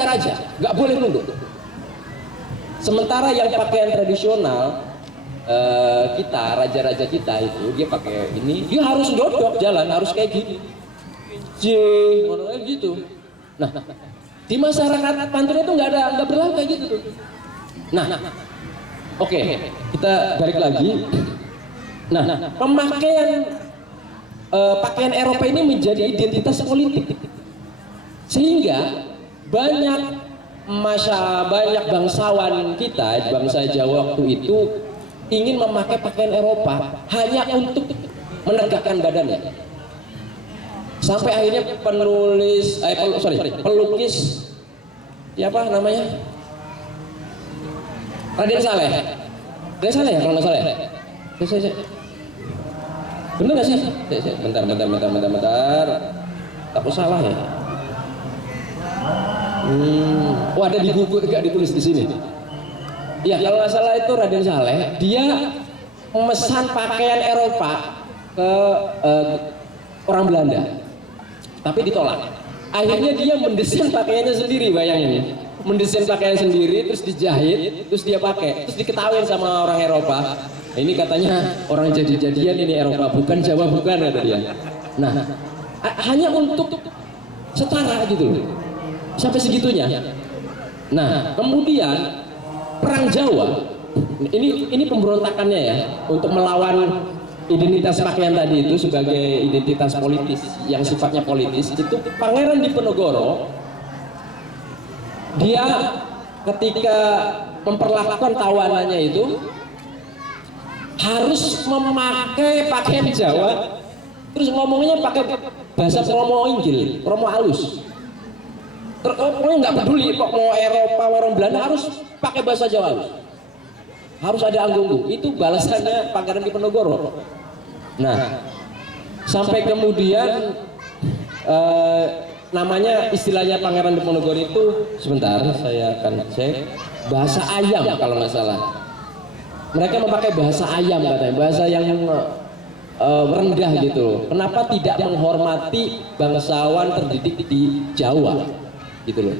ada raja, nggak boleh nunduk. Sementara yang pakaian tradisional kita, raja-raja kita itu dia pakai ini, dia harus dodok jalan, harus kayak gini, gitu. Nah, di masyarakat pantun itu nggak berlaku kayak gitu tuh. Nah, oke, kita balik lagi. Nah, pemakaian pakaian Eropa ini menjadi identitas politik, sehingga banyak bangsawan kita, bangsa Jawa waktu itu ingin memakai pakaian Eropa hanya untuk menegakkan badannya. Sampai akhirnya pelukis siapa namanya? Raden Saleh ya kalau nggak salah ya? Bener nggak sih? Bentar. Takut salah ya? Oh, ada di buku, nggak ditulis di sini. Ya kalau nggak salah itu Raden Saleh, dia memesan pakaian Eropa ke orang Belanda, tapi ditolak. Akhirnya dia mendesain pakaiannya sendiri, bayangin. Mendesain pakaian sendiri, terus dijahit, terus dia pakai, terus diketawain sama orang Eropa. Ini katanya orang jadi-jadian ini Eropa, bukan Jawa, bukan, kata dia. Nah, hanya untuk setara gitu, sampai segitunya. Nah, kemudian Perang Jawa, ini pemberontakannya ya, untuk melawan identitas pakaian tadi itu sebagai identitas politis yang sifatnya politis. Itu Pangeran Diponegoro, dia ketika memperlakukan tawanannya itu harus memakai pakaian Jawa, terus ngomongnya pakai bahasa Romo Injil, Romo halus. Pokoknya nggak peduli mau Eropa, orang Belanda, harus pakai bahasa Jawa, harus ada anggung. Itu balasannya Pangeran Diponegoro. Nah, sampai kemudian namanya, istilahnya Pangeran Diponegoro itu, sebentar saya akan cek, bahasa ayam kalau nggak salah. Mereka memakai bahasa ayam katanya, bahasa yang rendah gitu. Kenapa tidak menghormati bangsawan terdidik di Jawa gitu loh.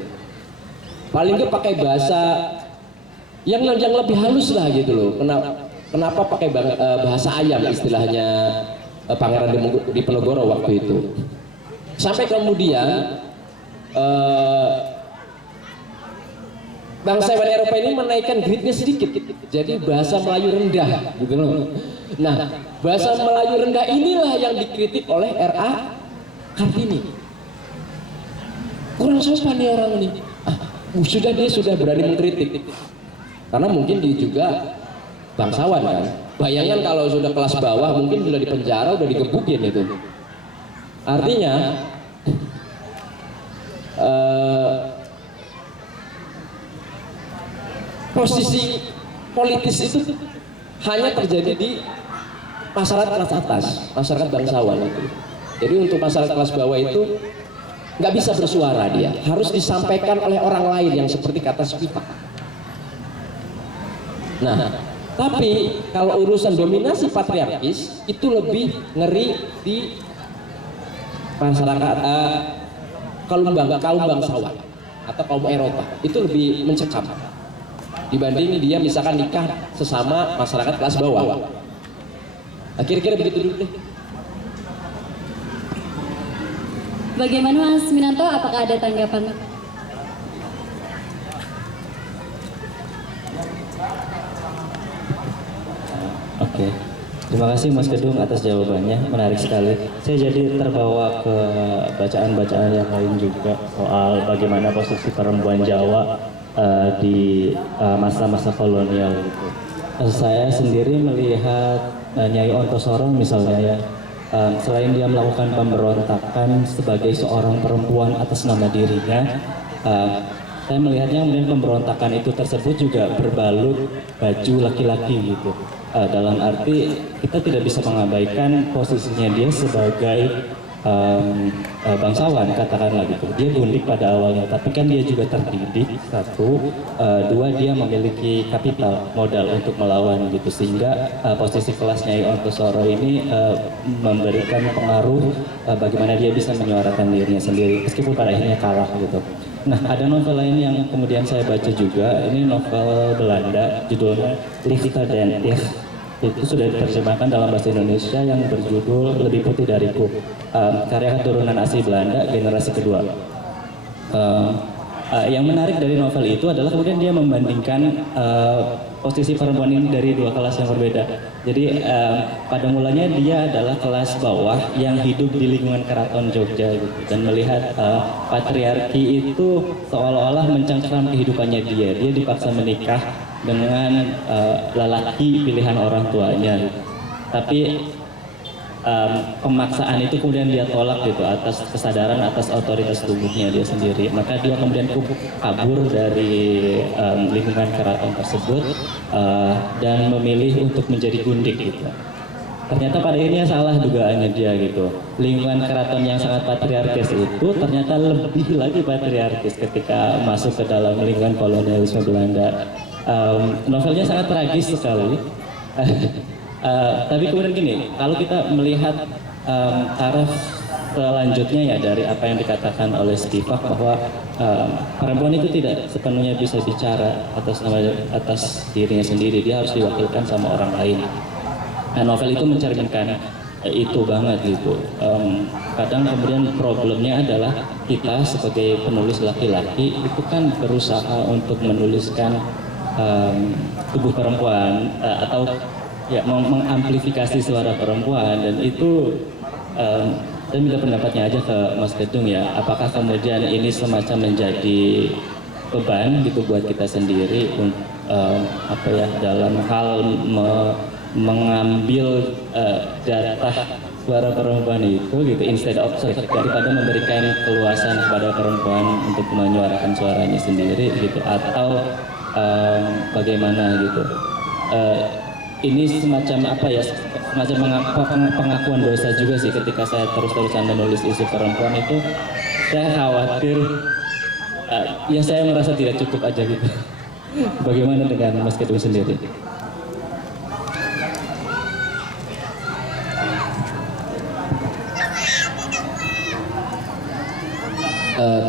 Paling nggak pakai bahasa yang lebih halus lah gitu loh. Kenapa pakai bahasa ayam, istilahnya Pangeran Diponegoro waktu itu. Sampai kemudian bangsawan Eropa ini menaikkan gradenya sedikit, jadi bahasa Melayu rendah gitu loh. Nah, bahasa Melayu rendah inilah yang dikritik oleh R.A. Kartini. Kurang sopan nih orang ini. Dia sudah berani mengkritik, karena mungkin dia juga bangsawan kan. Bayangkan kalau sudah kelas bawah, mungkin sudah dipenjara, udah digebukin itu. Artinya posisi politis itu hanya terjadi di masyarakat kelas atas, masyarakat bangsawan itu. Jadi untuk masyarakat kelas bawah itu nggak bisa bersuara, dia harus disampaikan oleh orang lain yang seperti kata Spivak. Nah, tapi kalau urusan dominasi patriarkis itu lebih ngeri di masyarakat kaum bangsawan atau kaum Eropa, itu lebih mencekam dibanding dia misalkan nikah sesama masyarakat kelas bawah. Kira-kira begitu dulu deh. Bagaimana Mas Minanto, apakah ada tanggapan? Oke, terima kasih Mas Kedung atas jawabannya, menarik sekali. Saya jadi terbawa ke bacaan-bacaan yang lain juga soal bagaimana posisi perempuan Jawa di masa-masa kolonial gitu. Saya sendiri melihat Nyai Ontosoro misalnya ya, selain dia melakukan pemberontakan sebagai seorang perempuan atas nama dirinya, saya melihatnya kemudian pemberontakan itu tersebut juga berbalut baju laki-laki gitu. Dalam arti kita tidak bisa mengabaikan posisinya dia sebagai bangsawan, katakanlah gitu. Dia gundik pada awalnya, tapi kan dia juga terdidik, satu, dua, dia memiliki kapital modal untuk melawan gitu, sehingga posisi kelas Nyai Ontosoro ini memberikan pengaruh bagaimana dia bisa menyuarakan dirinya sendiri meskipun pada akhirnya kalah gitu. Nah, ada novel lain yang kemudian saya baca juga. Ini novel Belanda, judulnya Liefde den Ich. Itu sudah diterjemahkan dalam bahasa Indonesia yang berjudul Lebih Putih Dariku. Karya keturunan asli Belanda, generasi kedua. Yang menarik dari novel itu adalah kemudian dia membandingkan posisi perempuan ini dari dua kelas yang berbeda. Jadi pada mulanya dia adalah kelas bawah yang hidup di lingkungan keraton Jogja gitu, dan melihat patriarki itu seolah-olah mencengkeram kehidupannya dia. Dia dipaksa menikah dengan lelaki pilihan orang tuanya. Gitu. Tapi pemaksaan itu kemudian dia tolak gitu atas kesadaran atas otoritas tubuhnya dia sendiri. Maka dia kemudian kabur dari lingkungan keraton tersebut dan memilih untuk menjadi gundik gitu. Ternyata pada akhirnya salah dugaannya dia gitu. Lingkungan keraton yang sangat patriarkis itu ternyata lebih lagi patriarkis ketika masuk ke dalam lingkungan kolonialisme Belanda. Novelnya sangat tragis sekali. Tapi kemudian gini, kalau kita melihat arah selanjutnya ya dari apa yang dikatakan oleh Spivak bahwa perempuan itu tidak sepenuhnya bisa bicara atas dirinya sendiri, dia harus diwakilkan sama orang lain. Nah, novel itu mencerminkan itu banget gitu. Kadang kemudian problemnya adalah kita sebagai penulis laki-laki itu kan berusaha untuk menuliskan tubuh perempuan atau ya mengamplifikasi suara perempuan, dan itu saya minta pendapatnya aja ke Mas Gedung ya, apakah kemudian ini semacam menjadi beban gitu buat kita sendiri apa ya dalam hal mengambil jatah suara perempuan itu gitu, instead of daripada memberikan keluasan kepada perempuan untuk menyuarakan suaranya sendiri gitu, atau bagaimana gitu. Ini semacam apa ya, semacam pengakuan dosa juga sih ketika saya terus-terusan menulis isu perempuan itu. Saya khawatir ya saya merasa tidak cukup aja gitu. Bagaimana dengan Mas Gedung sendiri?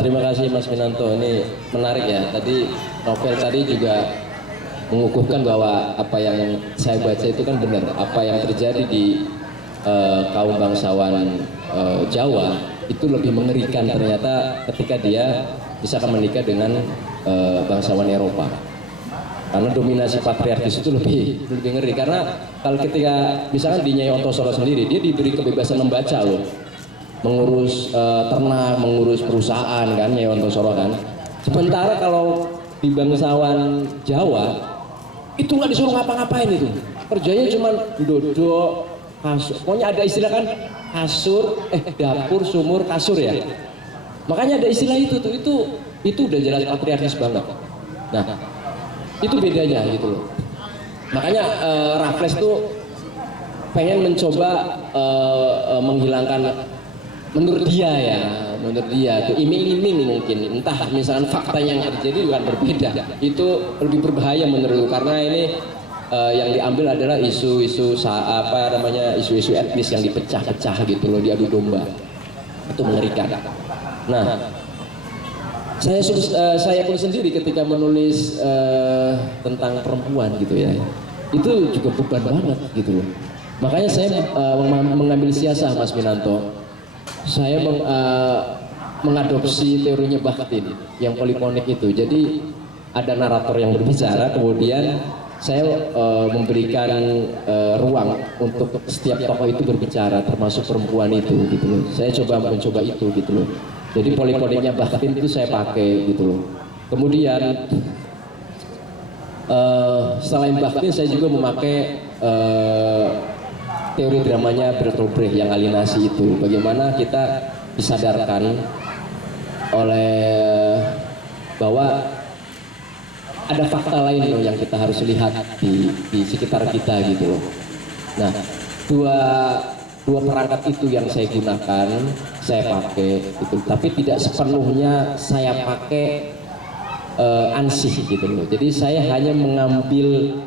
Terima kasih Mas Minanto, ini menarik ya. Tadi novel tadi juga mengukuhkan bahwa apa yang saya baca itu kan benar. Apa yang terjadi di kaum bangsawan Jawa itu lebih mengerikan ternyata ketika dia bisa menikah dengan bangsawan Eropa. Karena dominasi patriarkis itu lebih ngeri. Karena kalau ketika misalkan di Nyai Ontosoro sendiri, dia diberi kebebasan membaca loh, mengurus ternak, mengurus perusahaan kan, Nyai Ontosoro kan. Sementara kalau di bangsawan Jawa itu nggak disuruh ngapa-ngapain, itu kerjanya cuma duduk kasur, pokoknya ada istilah kan kasur, dapur, sumur, kasur ya, makanya ada istilah itu tuh, itu udah jelas patriarkis banget. Nah itu bedanya gitu loh. Makanya Raffles tuh pengen mencoba menghilangkan, menurut dia tuh iming-iming mungkin, entah misalkan fakta yang terjadi bukan berbeda, itu lebih berbahaya menurutku, karena ini yang diambil adalah isu-isu isu-isu etnis yang dipecah-pecah gitu loh, diadu domba, itu mengerikan. Nah saya pun sendiri ketika menulis tentang perempuan gitu ya, itu juga beban banget gitu loh. Makanya saya mengambil siasah Mas Minanto. Saya mengadopsi teorinya Bakhtin yang polifonik itu. Jadi ada narator yang berbicara, kemudian saya memberikan ruang untuk setiap tokoh itu berbicara, termasuk perempuan itu gitu loh. Saya mencoba itu gitu loh. Jadi polifoniknya Bakhtin itu saya pakai gitu loh. Kemudian selain Bakhtin saya juga memakai teori dramanya Bertolt Brecht yang alienasi itu. Bagaimana kita disadarkan oleh bahwa ada fakta lain loh yang kita harus lihat di sekitar kita gitu loh. Nah, dua perangkat itu yang saya gunakan, saya pakai gitu. Tapi tidak sepenuhnya saya pakai ansih gitu loh. Jadi saya hanya mengambil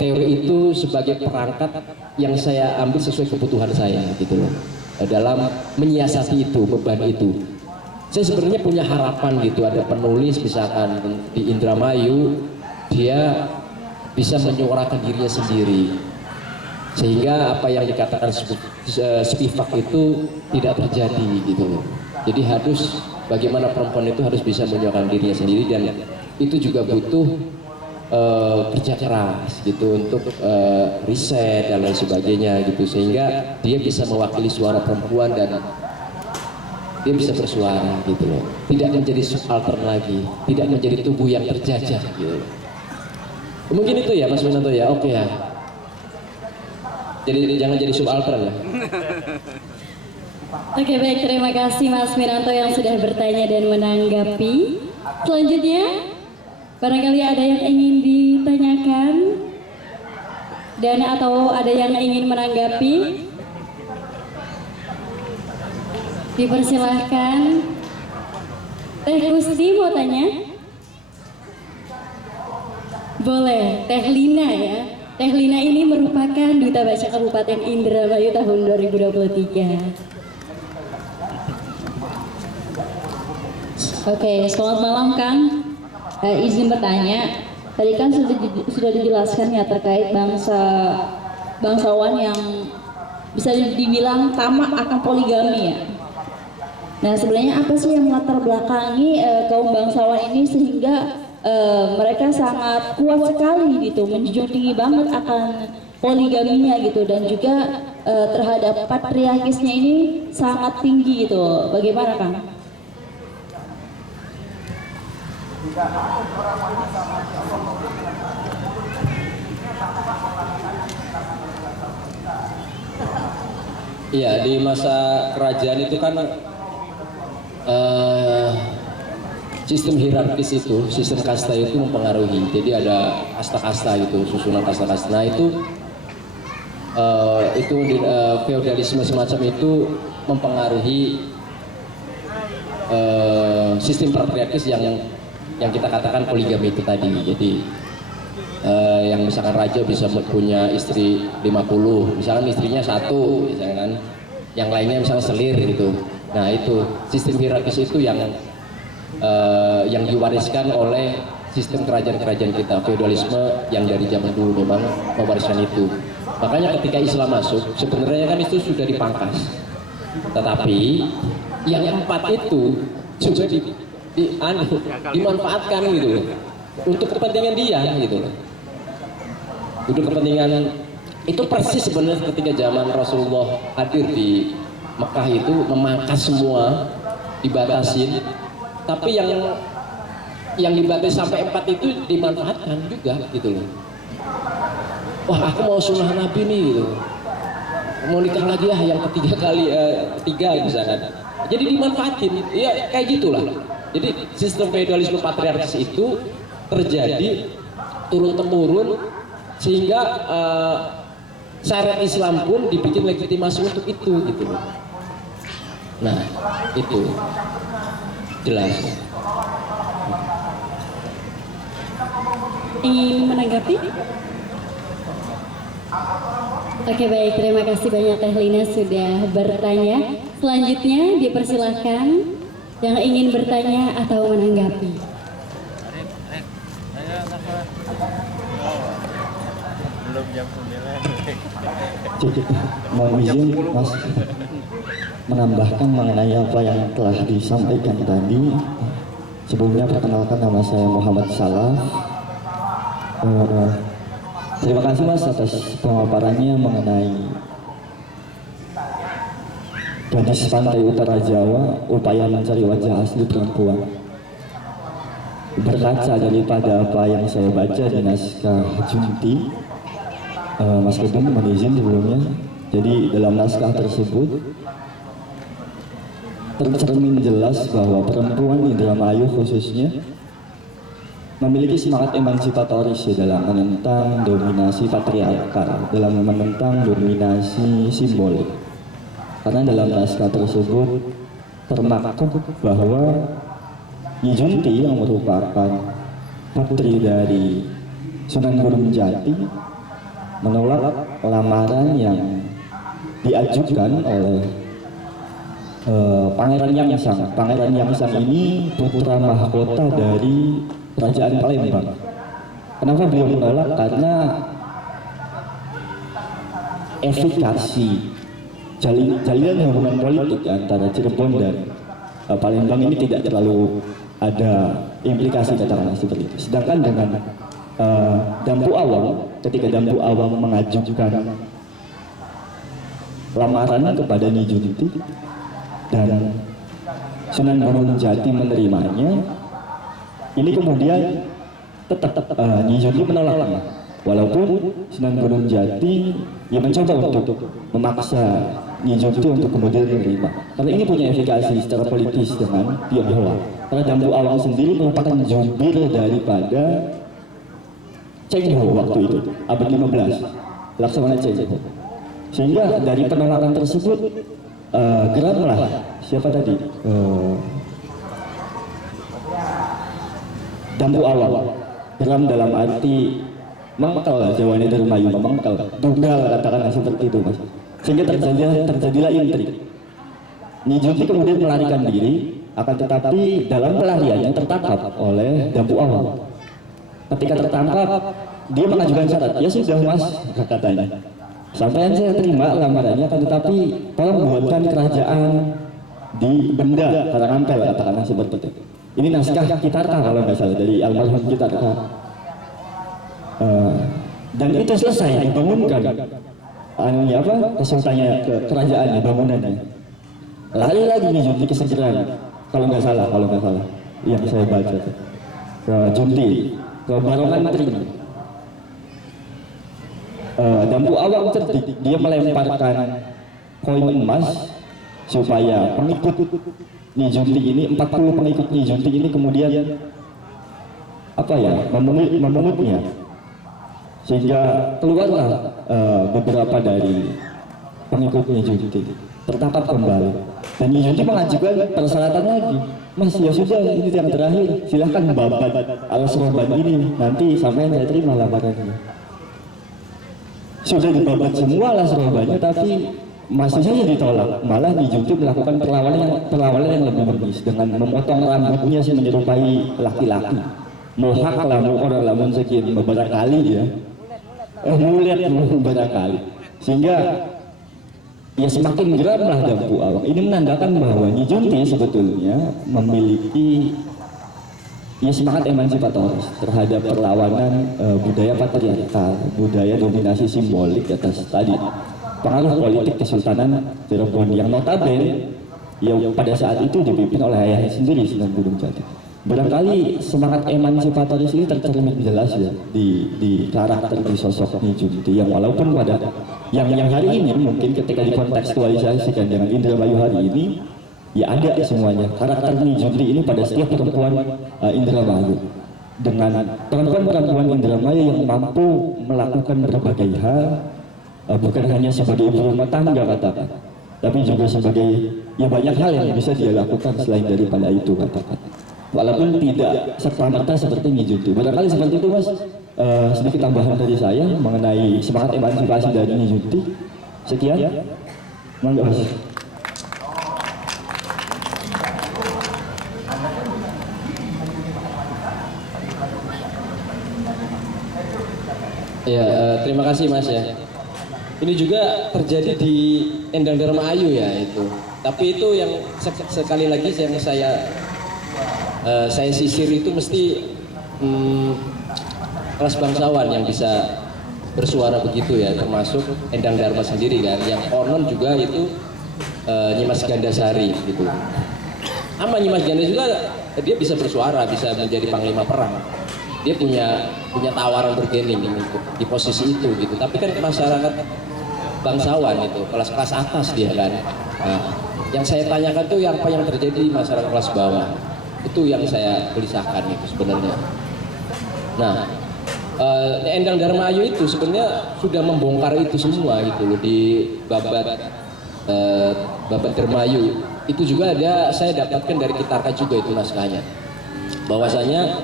teori itu sebagai perangkat yang saya ambil sesuai kebutuhan saya gitu loh, dalam menyiasati itu, beban itu. saya sebenarnya punya harapan gitu, ada penulis misalkan di Indramayu, dia bisa menyuarakan dirinya sendiri, sehingga apa yang dikatakan spivak itu tidak terjadi gitu loh. Jadi harus bagaimana perempuan itu harus bisa menyuarakan dirinya sendiri, dan itu juga butuh kerja keras gitu untuk riset dan lain sebagainya gitu, sehingga dia bisa mewakili suara perempuan dan dia bisa bersuara gitu loh, tidak menjadi subaltern lagi, tidak menjadi tubuh yang terjajah gitu. Mungkin itu ya Mas Winanto ya, oke ya. Jadi jangan jadi subaltern ya. Oke, baik, terima kasih Mas Winanto yang sudah bertanya dan menanggapi. Selanjutnya, barangkali ada yang ingin ditanyakan dan atau ada yang ingin menanggapi, dipersilahkan. Teh Gusti mau tanya? Boleh, Teh Lina ya. Teh Lina ini merupakan Duta Baca Kabupaten Indramayu tahun 2023. Oke, selamat malam Kang. Izin bertanya, tadi kan sudah dijelaskan ya terkait bangsawan yang bisa dibilang tamak akan poligami ya. Nah, sebenarnya apa sih yang melatar belakangi kaum bangsawan ini sehingga mereka sangat kuat sekali gitu, menjunjung tinggi banget akan poligaminya gitu, dan juga terhadap patriarkisnya ini sangat tinggi gitu. Bagaimana Kang? Iya, di masa kerajaan itu kan sistem hierarkis itu, sistem kasta itu mempengaruhi. Jadi ada kasta-kasta gitu, susunan kasta-kasta. Nah itu di feodalisme semacam itu mempengaruhi sistem patriarkis yang kita katakan poligami itu tadi. Jadi yang misalkan raja bisa punya istri 50, misalkan istrinya satu, misalkan yang lainnya misalkan selir gitu. Nah itu sistem hierarkis itu yang diwariskan oleh sistem kerajaan-kerajaan kita, feodalisme yang dari zaman dulu memang mewariskan itu. Makanya ketika Islam masuk, sebenarnya kan itu sudah dipangkas. Tetapi yang empat itu juga dimanfaatkan gitu loh, untuk kepentingan dia gitu loh. Untuk kepentingan itu persis sebenarnya ketika zaman Rasulullah hadir di Mekah itu memangkas semua, dibatasin, tapi yang dibatasi sampai 4 itu dimanfaatkan juga gitu loh. Wah, aku mau sunnah Nabi nih gitu, mau nikah lagi lah yang ketiga misalkan, jadi dimanfaatin ya kayak gitulah. Jadi sistem feodalisme patriarkis itu terjadi turun temurun, sehingga syariat Islam pun dibikin legitimasi untuk itu gitu. Nah itu jelas. Ingin menanggapi? Oke, baik, terima kasih banyak Teh Lina sudah bertanya. Selanjutnya dipersilahkan yang ingin bertanya atau menanggapi. Mohon izin Mas menambahkan mengenai apa yang telah disampaikan tadi. Sebelumnya perkenalkan, nama saya Muhammad Salah. Terima kasih Mas atas pemaparannya mengenai gadis pantai utara Jawa, upaya mencari wajah asli perempuan. Berkaca daripada apa yang saya baca di naskah Junti, Mas Kedung mohon izin sebelumnya. Jadi dalam naskah tersebut tercermin jelas bahwa perempuan di Indramayu khususnya memiliki semangat emansipatoris ya, dalam menentang dominasi patriarkal, dalam menentang dominasi simbolik. Karena dalam naskah tersebut termaktub bahwa Nyi Junti yang merupakan putri dari Sunan Gunung Jati menolak lamaran yang diajukan oleh Pangeran Yangsang. Pangeran Yangsang ini putra mahkota dari Kerajaan Palembang. Kenapa beliau menolak? Karena efikasi jalinan hubungan politik antara Cirebon dan Palembang ini tidak terlalu ada implikasi katakanlah seperti itu. Sedangkan dengan Dampu Awang, ketika Dampu Awang mengajukan lamaran kepada Nyi Junti dan Sunan Gunung Jati menerimanya, ini kemudian tetap Nyi Junti menolaknya. Walaupun Sunan Gunung Jati yang mencoba untuk memaksa Nyi Junti untuk kemudian menerima. Karena ini punya efikasi secara politis dengan Tionghoa. Karena Dampu Awang sendiri merupakan jubir daripada Cheng Ho waktu itu, abad 15, Laksamana Cheng Ho. Sehingga dari penolakan tersebut geramlah siapa tadi? Dampu Awang. Geram dalam arti mengkel lah, Jawa ini dari Melayu, mengkel, tunggal katakanlah seperti itu mas. Sehingga terjadilah intrik. Nyi Junti kemudian melarikan diri, akan tetapi dalam pelariannya tertangkap oleh Dampu Awang. Ketika tertangkap, dia mengajukan syarat. Ya sudah mas, katanya. Sampai saya terima lamarannya, akan tetapi tolong buatkan kerajaan di Benda Karangampel, katakanlah seperti itu. Ini naskah Kitarka kalau nggak salah dari almarhum Kitarka. Dan itu selesai dibangunkan. Kesultanannya, kerajaannya, bangunannya. Lari lagi nih Junti ke Segeran, kalau nggak salah, yang saya baca ke Junti, ke Barongan Menteri. Dampu Awang cerdik, dia melemparkan koin emas supaya pengikut Nyi Junti ini, 40 pengikut Nyi Junti ini kemudian memungutnya, sehingga keluarlah beberapa dari pengikut Nyi Junti tertangkap kembali. Dan Nyi Junti mengajukan persyaratan lagi, mas ya sudah ini yang terakhir, silahkan babat alas roban ini, nanti sampai saya terima lamarannya. Sudah dibabat semua alas robannya, tapi masih saja ditolak. Malah Nyi Junti melakukan perlawanan yang lebih bengis dengan memotong rambutnya menyerupai laki-laki. Mohak lamun orang lamun sekian beberapa kali ya. Mulet beberapa kali. Sehingga ya semakin geramlah Dampu Awang. Ini menandakan bahwa Nyi Junti sebetulnya memiliki ya semangat emansipator terhadap perlawanan budaya patriarkal, budaya dominasi simbolik atas tadi pengaruh politik Kesultanan Cirebon yang notabene yang pada saat itu dipimpin oleh ayahnya sendiri Sunan Gunung Jati. Barangkali semangat emansipatorius ini tercermin jelas ya di karakter, di sosok Nyi Junti yang walaupun pada yang hari ini mungkin ketika dikontekstualisasikan dengan Indramayu hari ini ya ada semuanya karakter Nyi Junti ini pada setiap perempuan Indramayu, dengan perempuan-perempuan Indramayu yang mampu melakukan berbagai hal, bukan hanya sebagai ibu rumah tangga katakan, tapi juga sebagai ya banyak hal yang bisa dia lakukan selain daripada itu katakan. Walaupun tidak serta-merta seperti Nyi Junti. Barangkali seperti itu mas. Sedikit tambahan dari saya mengenai semangat emansipasi dari Nyi Junti. Sekian. Monggo mas. Ya, terima kasih mas ya. Ini juga terjadi di Endang Dharma Ayu ya itu. Tapi itu yang sekali lagi yang saya sisir itu mesti kelas bangsawan yang bisa bersuara begitu ya, termasuk Endang Dharma sendiri kan, yang konon juga itu Nyimas Gandasari gitu. Sama Nyimas Ganda juga dia bisa bersuara, bisa menjadi panglima perang. Dia punya tawaran bergening di posisi itu gitu. Tapi kan masyarakat bangsawan itu kelas atas dia kan. Nah, yang saya tanyakan tuh yang apa yang terjadi di masyarakat kelas bawah. Itu yang saya gelisahkan itu sebenarnya. Nah, Endang Dharma Ayu itu sebenarnya sudah membongkar itu semua gitu loh di babat Dermayu. Itu juga saya dapatkan dari Kitarka juga itu naskahnya. Bahwasanya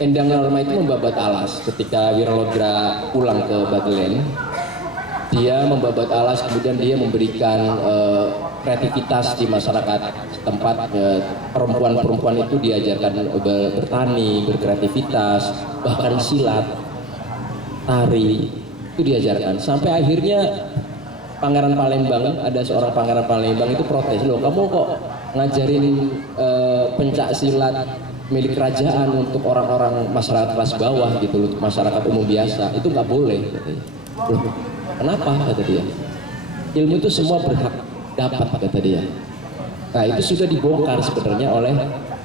Endang Dharma itu membabat alas ketika Wiralodra pulang ke Bagelen. Dia membabat alas, kemudian dia memberikan kreativitas di masyarakat setempat. Perempuan-perempuan itu diajarkan bertani, berkreativitas, bahkan silat, tari itu diajarkan. Sampai akhirnya Pangeran Palembang, ada seorang Pangeran Palembang itu protes, loh kamu kok ngajarin pencak silat milik kerajaan untuk orang-orang masyarakat kelas bawah gitu loh, masyarakat umum biasa, itu nggak boleh. Loh, kenapa kata dia? Ilmu itu semua berhak dapat kata dia. Nah itu sudah dibongkar sebenarnya oleh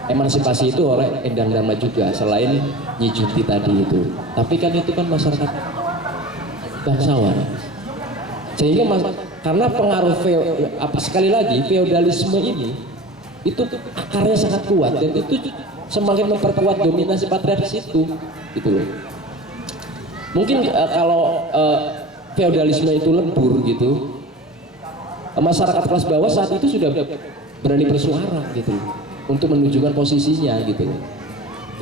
emansipasi itu oleh Endang Dharma juga, selain Nyi Juti tadi itu. Tapi kan itu kan masyarakat bangsawan. Sehingga karena pengaruh sekali lagi feodalisme ini itu akarnya sangat kuat dan itu semakin memperkuat dominasi patriarkis itu gitu loh. Mungkin kalau feodalisme itu lebur gitu, masyarakat kelas bawah saat itu sudah berani bersuara gitu untuk menunjukkan posisinya gitu,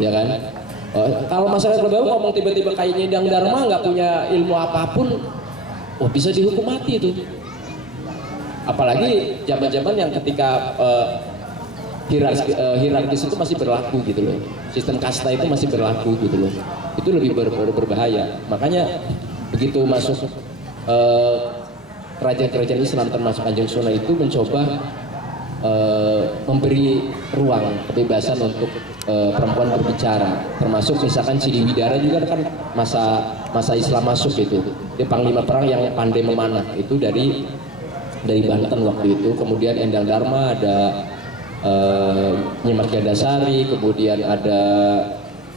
ya kan? Kalau masyarakat kelas bawah ngomong tiba-tiba kayaknya Endang Dharma nggak punya ilmu apapun, wah bisa dihukum mati itu. Apalagi zaman-zaman yang ketika hierarkis itu masih berlaku gitu loh, sistem kasta itu masih berlaku gitu loh, itu lebih berbahaya. Makanya begitu masuk kerajaan-kerajaan Islam termasuk Kanjeng Sunan itu mencoba memberi ruang kebebasan untuk perempuan berbicara, termasuk misalkan Cidiwidara juga kan masa Islam masuk itu, dia panglima perang yang pandai memanah itu dari Banten waktu itu. Kemudian Endang Dharma, ada Nyi Margandasari, kemudian ada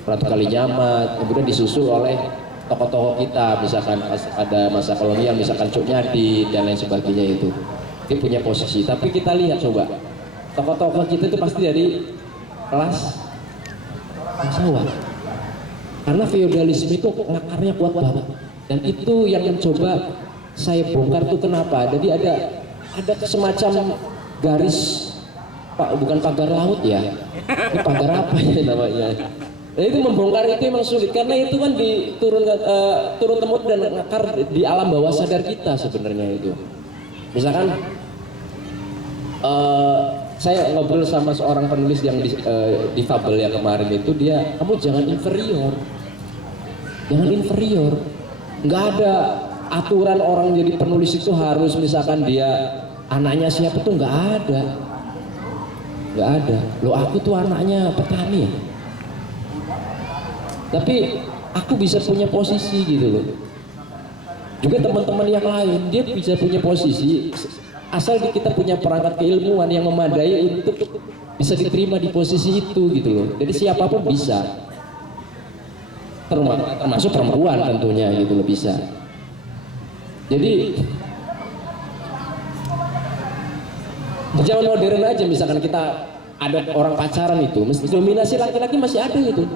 Ratu Kalinyamat, kemudian disusul oleh tokoh-tokoh kita, misalkan ada masa kolonial, misalkan Cuk Nyadi dan lain sebagainya itu. Dia punya posisi, tapi kita lihat coba tokoh-tokoh kita itu pasti dari kelas bangsawan, karena feodalisme itu akarnya kuat banget, dan itu yang mencoba saya bongkar tuh kenapa. Jadi ada semacam garis, Pak, bukan pagar laut ya, ini pagar apa ya namanya. Nah, itu membongkar itu memang sulit karena itu kan turun temurun dan akar di alam bawah sadar kita sebenarnya itu. Misalkan saya ngobrol sama seorang penulis yang difabel ya kemarin itu, dia, kamu jangan inferior, nggak ada aturan orang jadi penulis itu harus misalkan dia anaknya siapa tuh, nggak ada. Loh aku tuh anaknya petani, tapi aku bisa punya posisi gitu loh. Juga teman-teman yang lain dia bisa punya posisi asal kita punya perangkat keilmuan yang memadai untuk bisa diterima di posisi itu gitu loh. Jadi siapapun bisa, termasuk perempuan tentunya gitu loh, bisa. Jadi di zaman modern aja misalkan kita ada orang pacaran itu, dominasi laki-laki masih ada gitu.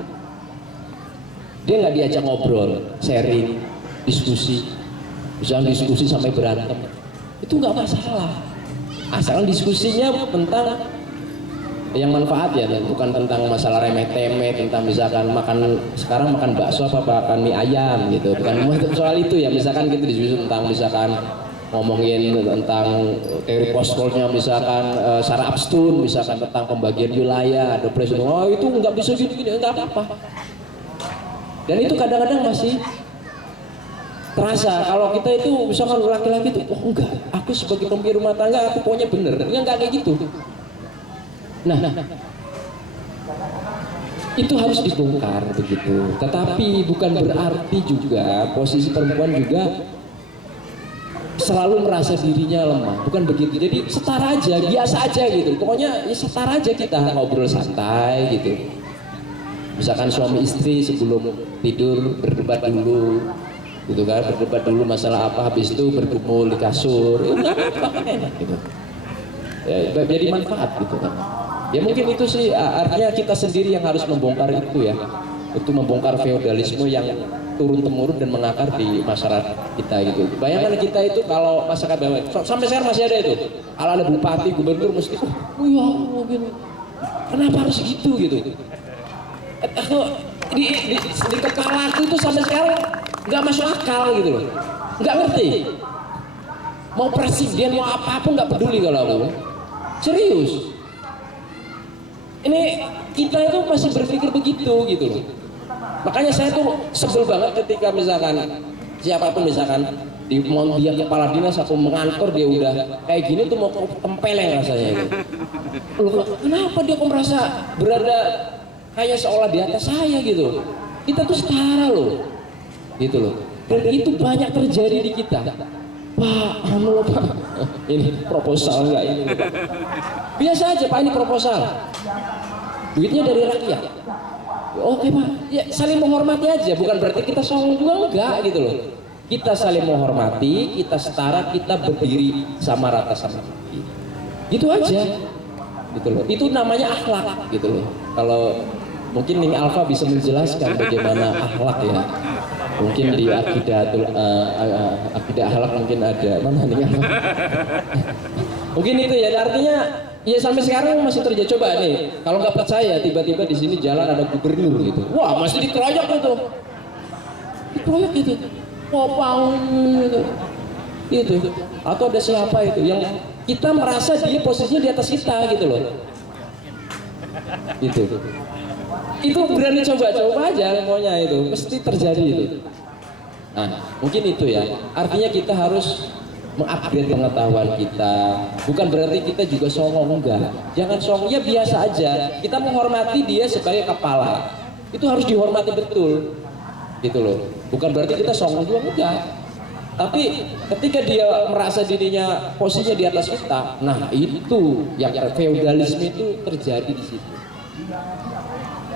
Dia nggak diajak ngobrol, sharing, diskusi, misalnya diskusi sampai berantem, itu nggak masalah, asalkan diskusinya tentang yang manfaat ya, bukan tentang masalah remeh-temeh, tentang misalkan sekarang makan bakso apa makan mie ayam gitu, bukan soal itu ya. Misalkan kita diskusi tentang misalkan ngomongin tentang teori postkolnya, misalkan Sarah Abstun, misalkan tentang pembagian wilayah, ada presiden, oh itu nggak bisa gini-gini, nggak apa-apa. Dan itu kadang-kadang masih terasa kalau kita itu misalkan laki-laki itu, oh enggak, aku sebagai pemimpin rumah tangga aku pokoknya bener, ya enggak kayak gitu. Nah, itu harus dibongkar begitu. Tetapi bukan berarti juga posisi perempuan juga selalu merasa dirinya lemah, bukan begitu. Jadi setara aja, biasa aja gitu. Pokoknya ya setara aja, kita ngobrol santai gitu. Misalkan suami istri sebelum tidur berdebat dulu, gitu kan, berdebat dulu masalah apa, habis itu berkumpul di kasur, enggak apa-apa, enak gitu. Ya, jadi manfaat gitu kan. Ya mungkin itu sih artinya kita sendiri yang harus membongkar itu ya, untuk membongkar feodalisme yang turun temurun dan mengakar di masyarakat kita gitu. Bayangkan kita itu kalau masyarakat bawah, sampai sekarang masih ada itu. Kalau ada bupati, gubernur mesti, oh ya gitu. Kenapa harus gitu gitu? Di kepala aku itu sampai sekarang nggak masuk akal gitu loh, nggak ngerti. mau presiden mau apapun nggak peduli kalau aku. Serius. Ini kita itu masih berpikir begitu gitu loh. Makanya saya tuh sebel banget ketika misalkan siapapun misalkan mau dia kepala dinas atau mengantor dia udah kayak gini tuh mau tempeleng rasanya gitu. Loh, kenapa dia kok merasa berada kayak seolah di atas saya gitu? Kita tuh setara loh, gitu loh. Dan itu banyak terjadi di kita. Pak, anu loh Pak, ini proposal enggak ini Pak. Biasa aja Pak, ini proposal. Duitnya dari rakyat. Oke Pak, ya saling menghormati aja, bukan berarti kita songong juga enggak gitu loh. Kita saling menghormati, kita setara, kita berdiri sama rata sama kita. Gitu aja, gitu loh. Itu namanya akhlak, gitu loh. Kalau mungkin Ning Alfa bisa menjelaskan bagaimana akhlak ya. Mungkin di akidah akhlak mungkin ada mana Ning Alfa? Mungkin itu ya, artinya ya sampai sekarang masih terjadi. Coba nih, kalau nggak percaya tiba-tiba di sini jalan ada gubernur gitu. Wah, masih dikeroyok itu. Dikeroyok gitu. Popang gitu. Atau ada siapa itu yang kita merasa dia posisinya di atas kita gitu loh. Gitu. Itu berani coba aja maunya itu, mesti terjadi itu. Nah, mungkin itu ya. Artinya kita harus mengupgrade pengetahuan kita. Bukan berarti kita juga songong, enggak. Jangan songong, ya biasa aja. Kita menghormati dia sebagai kepala. Itu harus dihormati betul. Gitu loh. Bukan berarti kita songong juga, enggak. Tapi ketika dia merasa dirinya posisinya di atas kita, nah itu yang feodalisme itu terjadi di situ.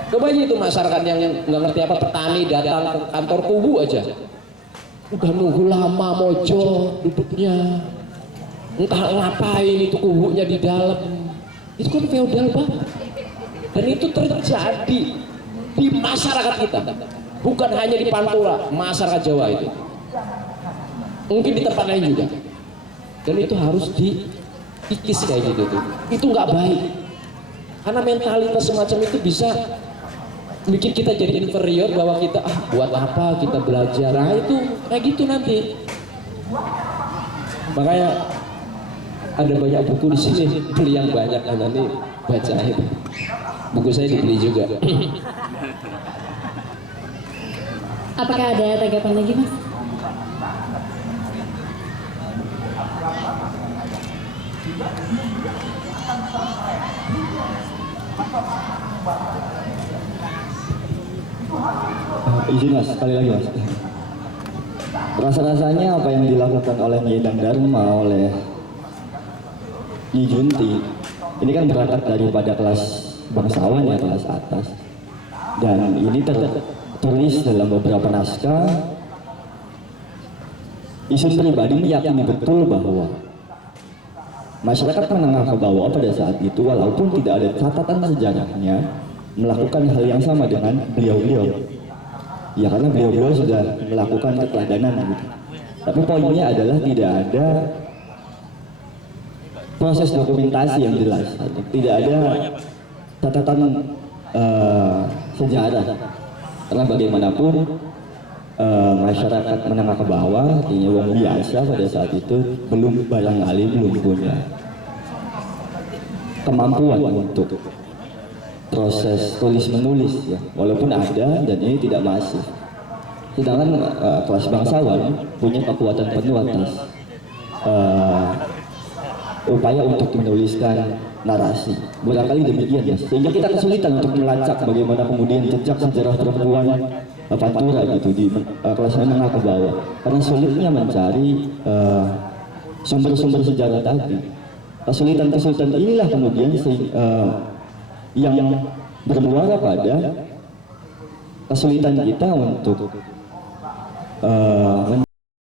Coba aja itu masyarakat yang nggak ngerti apa, petani datang ke kantor kubu aja, udah nunggu lama mojo duduknya, entah ngapain itu kubunya di dalam. Itu kan feodal banget. Dan itu terjadi di masyarakat kita, bukan hanya di Pantura, masyarakat Jawa itu. Mungkin di tempat lain juga. Dan itu harus dikikis kayak gitu tuh. Itu nggak baik. Karena mentalitas semacam itu bisa bikin kita jadi inferior, bahwa kita buat apa kita belajar. Nah itu kayak gitu nanti. Makanya ada banyak buku di sini, beli yang banyak nanti bacain. Buku saya dibeli juga. Apakah ada tanggapan lagi Mas? Izin Mas, sekali lagi Mas. Rasa-rasanya apa yang dilakukan oleh Nyai dan Dharma, oleh Nyi Junti, ini kan berangkat daripada kelas bangsawan ya, kelas atas. Dan ini tertulis dalam beberapa naskah. Isun pribadi meyakini betul bahwa masyarakat menengah ke bawah pada saat itu, walaupun tidak ada catatan sejarahnya, melakukan hal yang sama dengan beliau-beliau. Ya karena beliau-beliau sudah melakukan keteladanan gitu. Tapi poinnya adalah tidak ada proses dokumentasi yang jelas, tidak ada catatan sejarah. Karena bagaimanapun masyarakat menengah ke bawah, artinya wong biasa pada saat itu belum punya kemampuan untuk proses tulis menulis ya, walaupun ada dan ini tidak masif. Sedangkan kelas bangsawan punya kekuatan penuh atas upaya untuk menuliskan narasi. Barangkali demikian ya, sehingga kita kesulitan untuk melacak bagaimana kemudian jejak sejarah perempuan Pantura gitu di kelas menengah ke bawah, karena sulitnya mencari sumber-sumber sejarah tadi. Kesulitan inilah kemudian yang bermuara pada kesulitan kita untuk